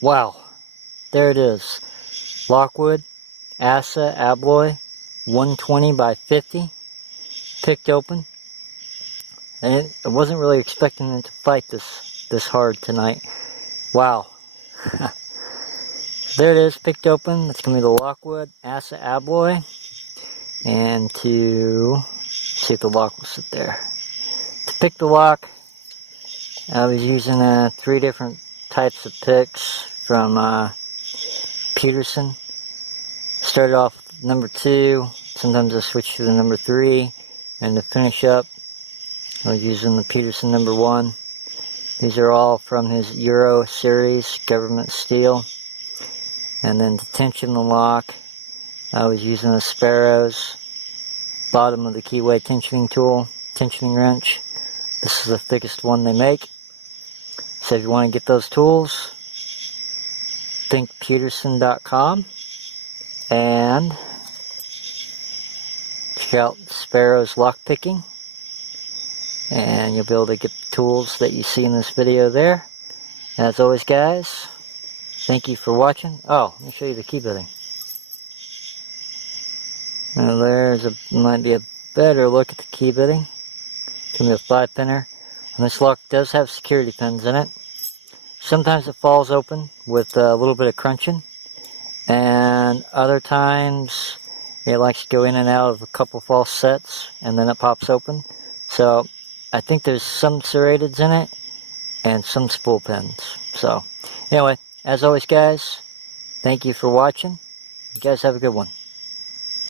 Wow, there it is. Lockwood ASSA ABLOY 120 by 50, picked open. And I wasn't really expecting it to fight this hard tonight. Wow. There it is, picked open. It's going to be the Lockwood ASSA ABLOY. And to see if the lock will sit there. To pick the lock, I was using 3 different types of picks from Peterson. Started off with number 2. Sometimes I switch to the number 3. And to finish up, I was using the Peterson number 1. These are all from his Euro series, government steel. And then to tension the lock, I was using a Sparrows, bottom of the keyway tensioning tool, tensioning wrench. This is the thickest one they make. So if you want to get those tools, thinkpeterson.com and check out Sparrows lockpicking, and you'll be able to get the tools that you see in this video there. As always, guys, thank you for watching. Oh, let me show you the key bitting. Now might be a better look at the key bitting. It's going to be a 5-pinner. And this lock does have security pins in it. Sometimes it falls open with a little bit of crunching. And other times it likes to go in and out of a couple false sets and then it pops open. So I think there's some serrateds in it and some spool pins. So anyway, as always, guys, thank you for watching. You guys have a good one.